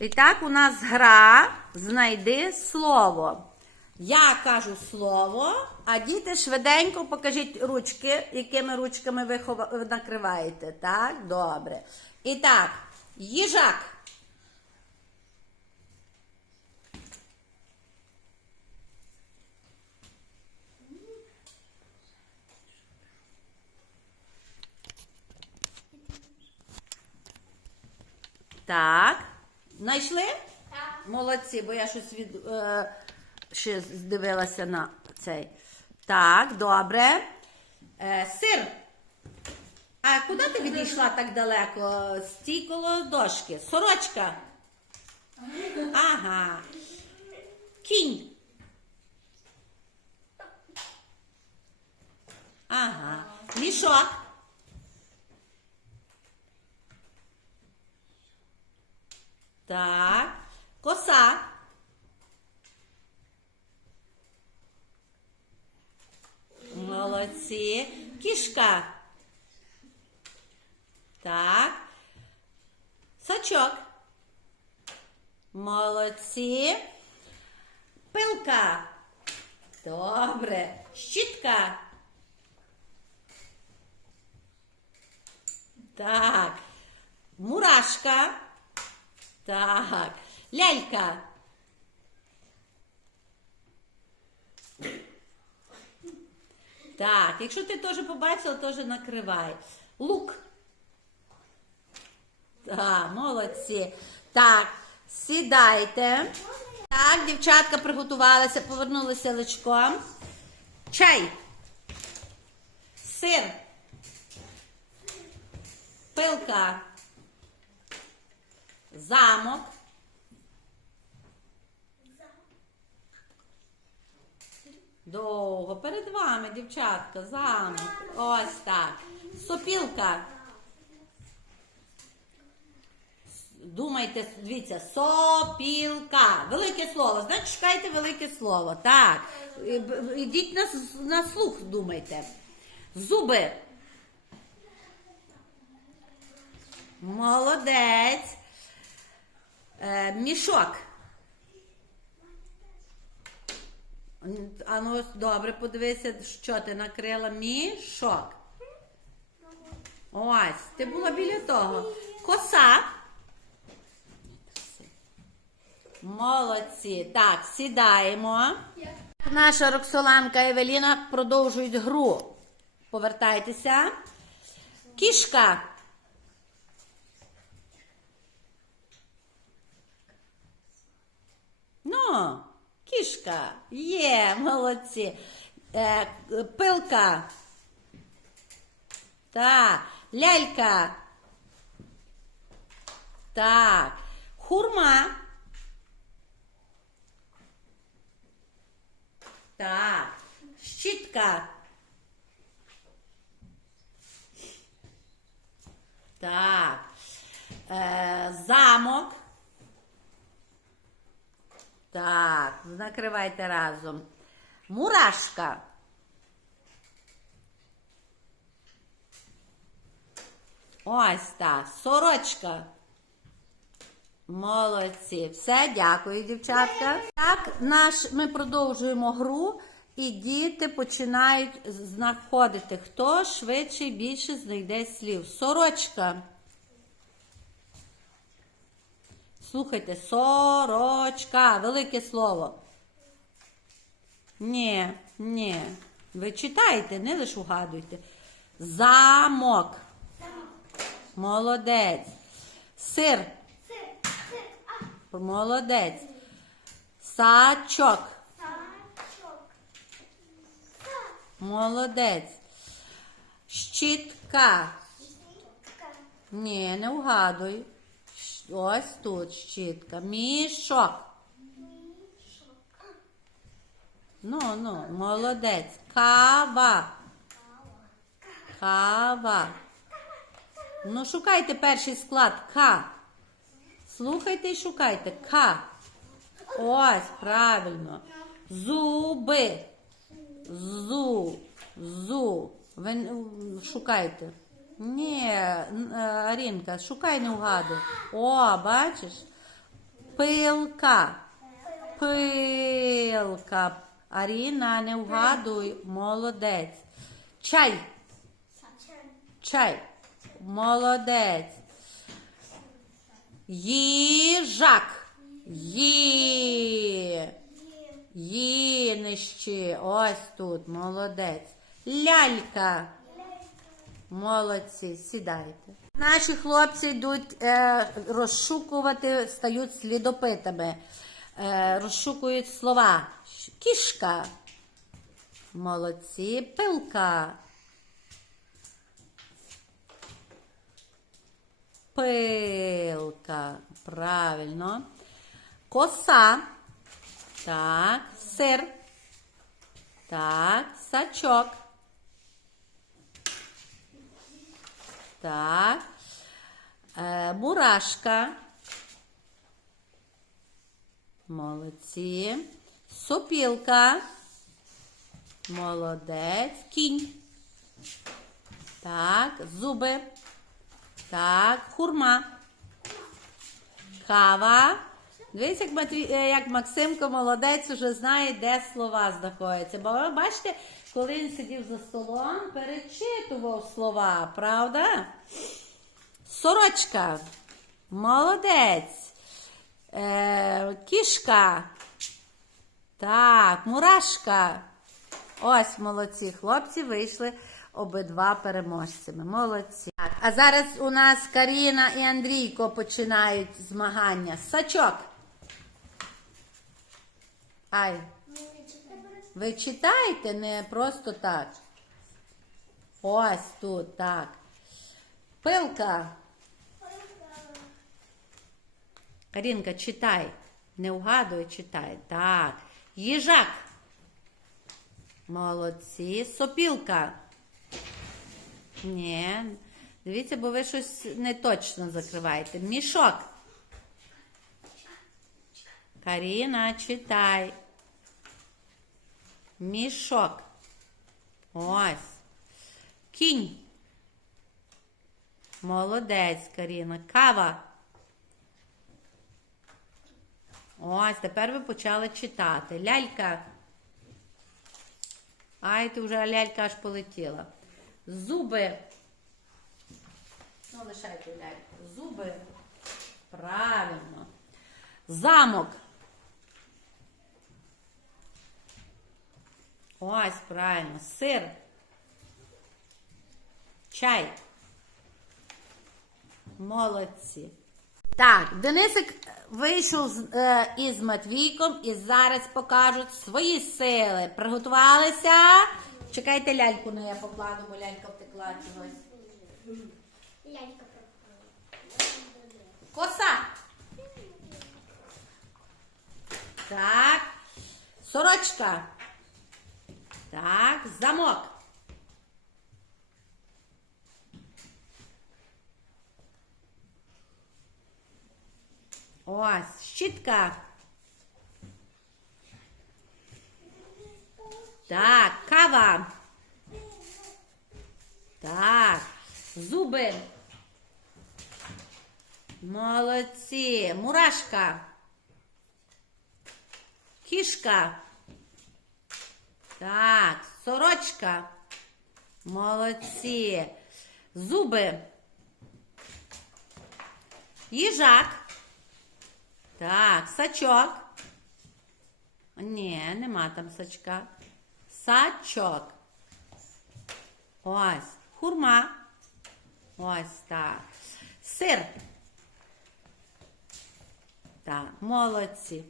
І так у нас гра знайди слово. Я кажу слово, а діти швиденько покажіть ручки, якими ручками ви накриваєте. Так, добре. І так, їжак. Так. Знайшли? Так. Молодці, бо я щось від, е, ще здивилася на цей. Так, добре. Е, сир. А куди ти відійшла так далеко? Стій коло дошки. Сорочка. Ага. Кінь. Ага. Мішок. Так. Коса. Молодці. Кішка. Так. Сачок. Молодці. Пилка. Добре. Щітка. Так. Мурашка. Так. Лялька. Так, якщо ти теж побачила, теж накривай. Лук. Так, молодці. Так, сідайте. Так, дівчатка приготувалися, повернулися личком. Чай. Сир. Пилка. Замок. Довго перед вами, дівчатка, замок. Ось так. Сопілка. Думайте, дивіться, сопілка. Велике слово. Значить, шукайте велике слово. Так. Ідіть на, на слух, думайте. Зуби. Молодець. Е, мішок. А ну добре, подивися, що ти накрила мішок. Ось, ти була біля того. Коса. Молодці. Так, сідаємо. Наша Роксоланка і Евеліна продовжують гру. Повертайтеся. Кішка. Ну, кішка. Є, молодці. Е, пилка. Так. Лялька. Так. Хурма. Так. Щітка. Так. Е, замок. Так, накривайте разом. Мурашка. Ось так. Сорочка. Молодці. Все, дякую, дівчатка. Так, наш, ми продовжуємо гру, і діти починають знаходити, хто швидше і більше знайде слів. Сорочка. Слухайте, сорочка, велике слово. Ні, ні. Ви читайте, не лише угадуйте. Замок. Молодець. Сир. Молодець. Сачок. сачок. Са, Молодець. Щітка. Ні, не угадуй. Ось тут щітка. Мішок. Ну, ну, молодець. Кава. Кава. Ну, шукайте перший склад. К. Слухайте і шукайте. К. Ось, правильно. Зуби. Зу. Зу. Ви шукайте. Ні, е, Арінка, шукай не вгадуй. О, бачиш? Пилка. Пилка. Аріна, не вгадуй. Молодець. Чай. Чай. Молодець. Їжак. Ї. Їнищі. Ось тут. Молодець. Лялька. Молодці, сідайте. Наші хлопці йдуть е, розшукувати, стають слідопитами, е, розшукують слова. Кішка. Молодці, пилка. Пилка. Правильно. Коса. Так. Сир. Так. Сачок. Так. Е, мурашка. Молодці. Сопілка. Молодець. Кінь. Так. Зуби. Так. Хурма. Кава. Дивіться, е, як Максимко молодець вже знає, де слова знаходяться. Бо ви бачите, коли він сидів за столом, перечитував слова, правда? Сорочка. Молодець. Е, кішка. Так, мурашка. Ось молодці хлопці вийшли обидва переможцями. Молодці. А зараз у нас Каріна і Андрійко починають змагання. Сачок. Ай, ви читаєте не просто так. Ось тут, так. Пилка. Карінка, читай. Не вгадуй, читай. Так. Їжак. Молодці. Сопілка. Ні. Дивіться, бо ви щось не точно закриваєте. Мішок. Каріна, читай. Мішок. Ось. Кінь. Молодець, Каріна. Кава. Ось, тепер ви почали читати. Лялька. Ай, ти вже лялька аж полетіла. Зуби. Ну, лишайте ляльку. Зуби. Правильно. Замок. Ось, правильно. Сир. Чай. Молодці. Так, Денисик вийшов з- е, із Матвійком і зараз покажуть свої сили. Приготувалися? Чекайте ляльку, ну я покладу, бо лялька втекла чогось. Лялька Коса. Так. Сорочка. Так, замок. Ось, щітка. Так, кава. Так, зуби. Молодці. Мурашка. Кішка. Так, сорочка. Молодці. Зуби. Їжак. Так, сачок. Ні, нема там сачка. Сачок. Ось. Хурма. Ось так. Сир. Так, молодці.